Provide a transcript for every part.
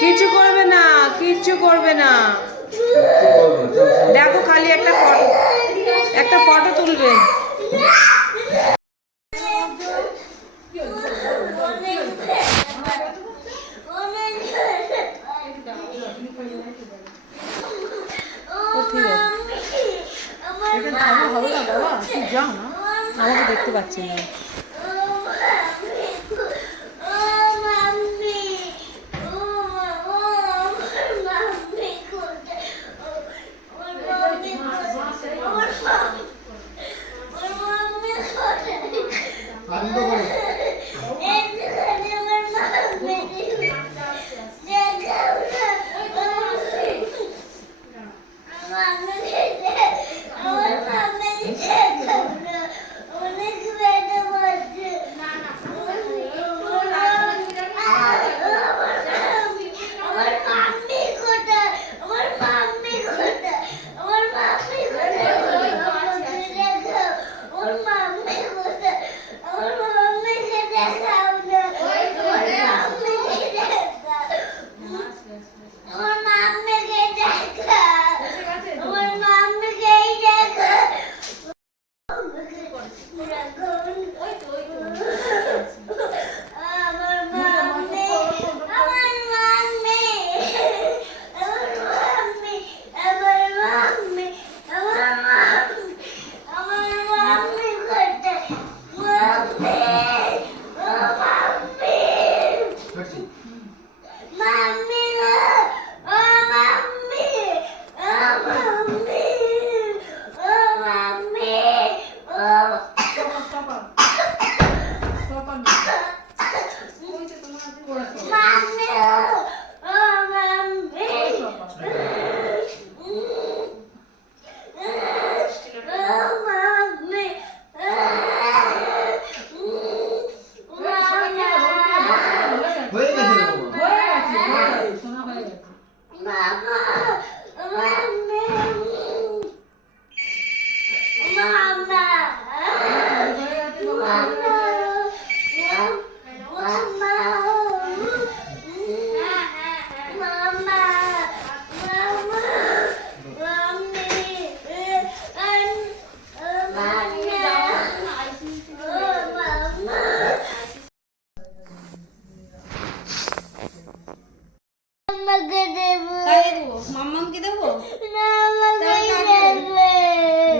কিছু করবে না, কিচ্ছু করবে না। দেখো খালি একটা ফটো তুলবে। ঠিক আছে, হবে না বাবা, তুই যাও না, আমাকে দেখতে পাচ্ছি না।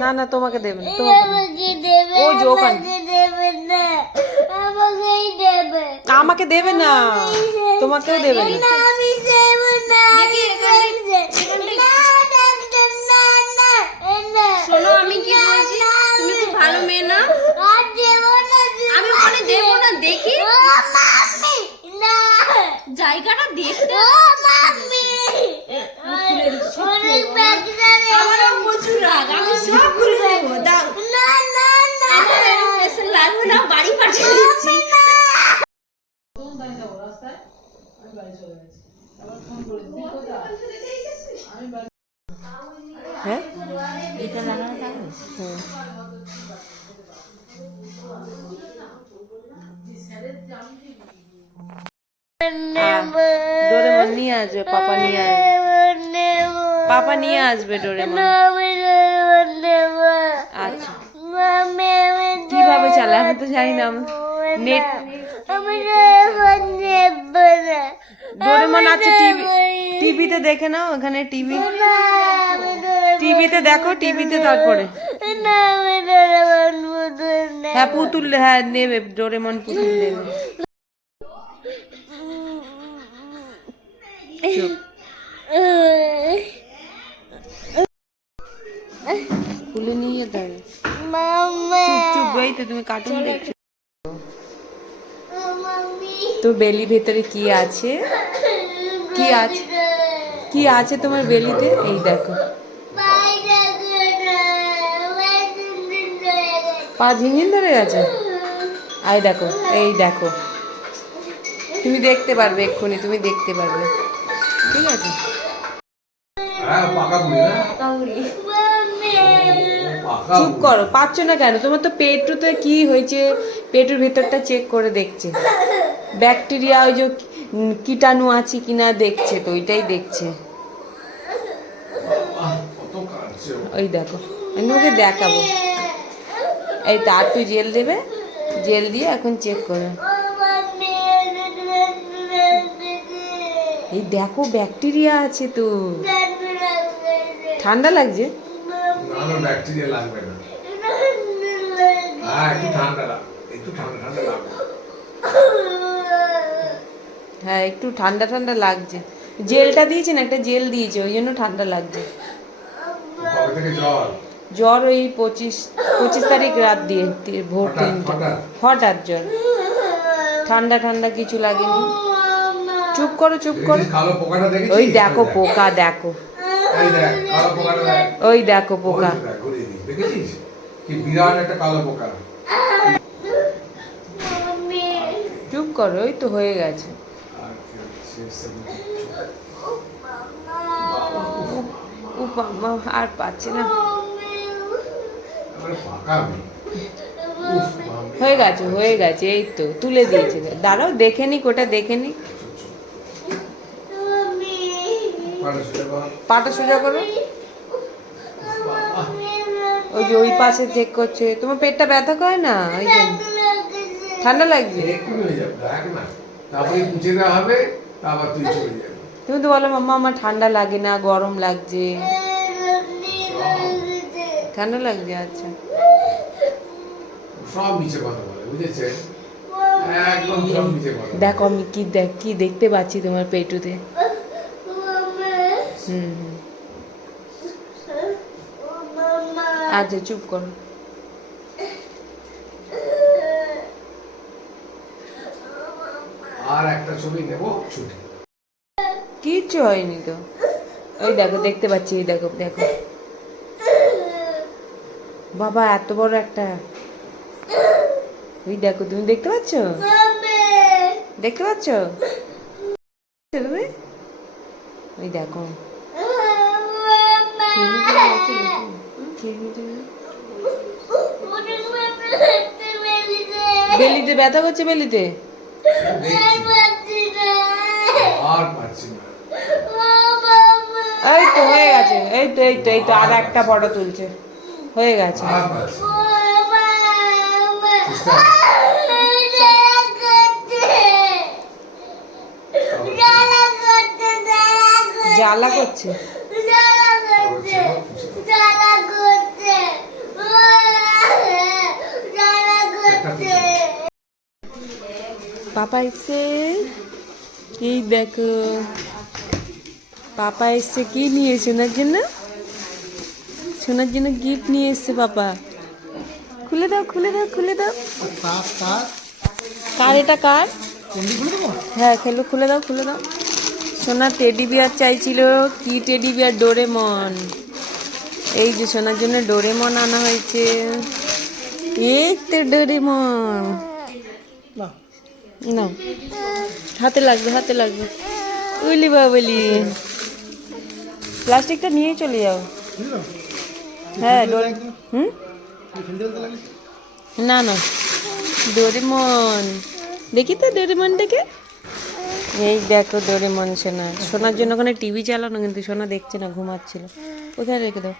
না না, তোমাকে দেবে না, আমাকে দেবে না, তোমাকেও দেবে না। শোনো, আমি কি বলছি, তুমি খুব ভালো মেয়ে না, আমি ওখানে দেবো না। দেখি জায়গাটা দেখতে আমার প্রচুর রাগ, আমি সব খুলে দেবো। দাও, আমার লাগবে না, বাড়ি পাঠিয়ে দিচ্ছি। হ্যাঁ, ডোরেমন নিয়ে আসবে, পাপা নিয়ে আসবে ডোরেমন। আচ্ছা, কিভাবে চালায় আমি তো জানি না। নেট ডোরেমন আছে, টিভিতে দেখে নাও, ওখানে টিভিতে দেখো, টিভিতে তারপরে হ্যাঁ পুতুল, হ্যাঁ নেবে, ডোরেমন পুতুল নেবে। খুলে নিয়ে দাঁড়ে, চুপ চুপ, এই তো তুমি কার্টুন দেখছো। তো বেলি ভেতরে কি আছে, কি আছে তোমার বেলিতে? এই দেখো, পা ঝিনঝিন ধরে গেছে। আই দেখো, এই দেখো, তুমি দেখতে পারবে এক্ষুনি, তুমি দেখতে পারবে, ঠিক আছে। হ্যাঁ পাকা বুড়ি না কাউরি পাকা চুপ করো, পাচ্ছ না কেন? তোমার তো পেটুতে কি হয়েছে, পেটের ভেতরটা চেক করে দেখছে, ব্যাকটেরিয়া ওই যে কীটাণু আছে কিনা দেখছে, তো ওইটাই দেখছে। কত কাঁদছে ও। ওই দেখো, আমি ওকে দেখাবো। এই তার তো জেল দেবে, জেল দিয়ে এখন চেক করো। এই দেখো ব্যাকটেরিয়া আছে তো। ঠান্ডা লাগছে? না না ব্যাকটেরিয়া লাগবে না। হ্যাঁ একটু ঠান্ডা লাগবে, একটু ঠান্ডা ঠান্ডা লাগবে। হ্যাঁ একটু ঠান্ডা ঠান্ডা লাগছে, জেলটা দিয়েছে না, একটা জেল দিয়েছে, ওই জন্য ঠান্ডা লাগছে। কবে থেকে জ্বর? জ্বর ওই 25 তারিখ রাত দিয়ে ভোর হঠাৎ, 3টা। হঠাৎ? হঠাৎ জ্বর, ঠান্ডা ঠান্ডা কিছু লাগেনি। চুপ করো চুপ করো। দেখেছিস কালো পোকাটা দেখেছিস? ওই দেখো পোকা, দেখো এই দেখ কালো পোকাটা দেখ। ওই দেখো পোকা। ওই তো দেখ, ঘুরিয়ে দিই। দেখেছিস কি বিরাট একটা কালো পোকা। চুপ করো, ওই তো হয়ে গেছে। আর কি হচ্ছে, সেরকম কিচ্ছু। ও বাবা, আর পাচ্ছি না। একেবারে পাকা মেয়ে। উফ, মাম্মি। হয়ে গেছে হয়ে গেছে, এই তো তুলে দিয়েছে। দাঁড়াও দেখে নি, কোটা দেখে নি। পাটা সোজা কর। পাটা সোজা করো। বাবা, ওই যে ওই পাশে চেক করছে, তোমার পেটটা ব্যথা করে না, ওই জন্য ঠান্ডা লাগছে। এক্ষুনি হয়ে যাবে, দেখ না। তারপরে মুছে দেওয়া হবে, তারপর তুই চলে যাবে। তুমি তো বলো মাম্মা আমার ঠান্ডা লাগে না, গরম লাগছে। ঠান্ডা লাগছে, আচ্ছা। সব নিচে কথা বলে, বুঝেছেন? একদম সব নিচে কথা বলে। দেখো আমি কি দেখতে পাচ্ছি তোমার পেটুতে। হুম হুম। আচ্ছা চুপ করো। আর একটা ছবি নেব, ছুটি। কিচ্ছু হয়নি তো। ওই দেখো দেখতে পাচ্ছি, এই দেখো দেখো। বাবা এত বড় একটা, ওই দেখো তুমি দেখতে পাচ্ছ, দেখতে পাচ্ছ তুমি? ওই দেখো বেলিতে ব্যথা করছে, বেলিতে। দেখছি। আর পাচ্ছি না। এই তো হয়ে গেছে, এই তো এই তো এই তো আর একটা ফটো তুলছে, হয়ে গেছে। আর পাচ্ছি না। সিস্টার, জ্বালা করছে। পাপা এসছে, এই দেখো পাপা এসছে, কি নিয়ে শোনার জন্য, শোনার জন্য গিফট নিয়ে এসছে পাপা। খুলে দাও খুলে দাও খুলে দাও। কার এটা, কার? হ্যাঁ খেলো, খুলে দাও খুলে দাও। সোনার টেডি বিয়ার চাইছিল, কি টেডি বিয়ার? ডোরেমন। এই যে সোনার জন্য ডোরেমন আনা হয়েছে, এই তো ডোরেমন। না হাতে লাগবে, হাতে লাগবে। উইলি বাবলি, প্লাস্টিকটা নিয়ে চলে যাও। হ্যাঁ হুম, না না ডোরেমন, দেখি তো ডোরেমনটাকে। এই দেখো ডোরেমন সোনা, সোনার জন্য ওখানে টিভি চালানো, কিন্তু সোনা দেখছে না, ঘুমাচ্ছিল। কোথায় রেখে দাও।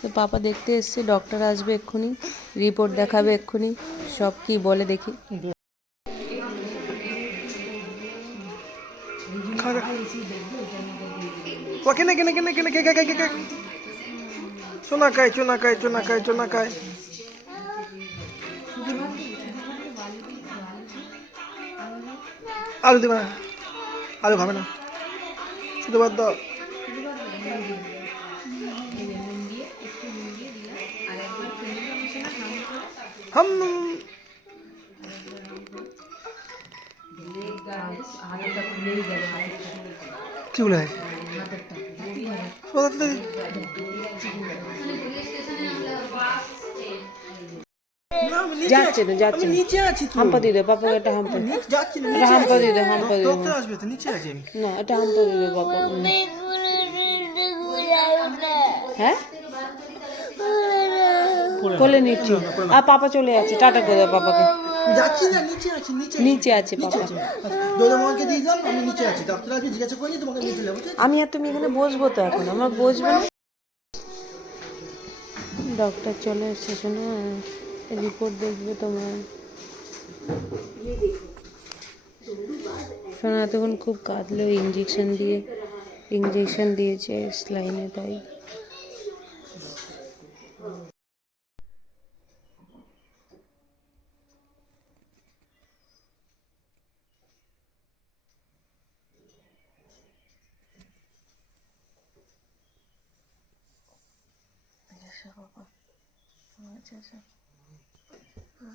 তো পাপা দেখতে এসছে, ডক্টর আসবে এক্ষুনি, রিপোর্ট দেখাবে এক্ষুনি, সব কি বলে দেখি। চুনাকাই চুনাকাই চুনাকাই চুনাকাই আলু দেবে না, আলু খাবে না, শুধু বাদ দাও। হাম কি বলে যাচ্ছে না যাচ্ছে না, নিচে আছি তো, হাম্পা দিয়ে দেবে পাপাকে, একটা হাম্পা, যাচ্ছি না, এটা হাম্পা দিয়ে দেবে, হাম্পা দিয়ে দেবে। ডক্টর আসবে তো, নিচে আছি আমি। না এটা হাম্পা দিয়ে দেবে পাপা। হ্যাঁ কোলে নিচ্ছি আর পাপা চলে যাচ্ছে, টাটা করে দাও পাপাকে। যাচ্ছি না, নিচে আছি, নিচে নিচে আছে পাপা। দোলামাকে দিয়ে দিলাম, আমি নিচে আছি, ডাক্তার আজকে জিজ্ঞাসা করিনি তোমাকে নিচে যাবো, ঠিক আছে? আমি আর তুমি এখানে বসবো তো, এখন আমরা বসবো না। ডক্টর চলে এসছে, শোনো রিপোর্ট দেখবে তোমার। শোনা তখন খুব কাঁদলো, ইঞ্জেকশন দিয়েছে স্লাইনে, তাই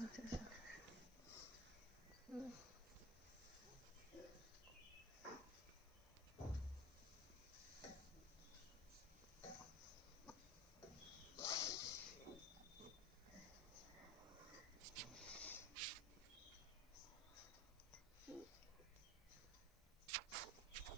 আচ্ছা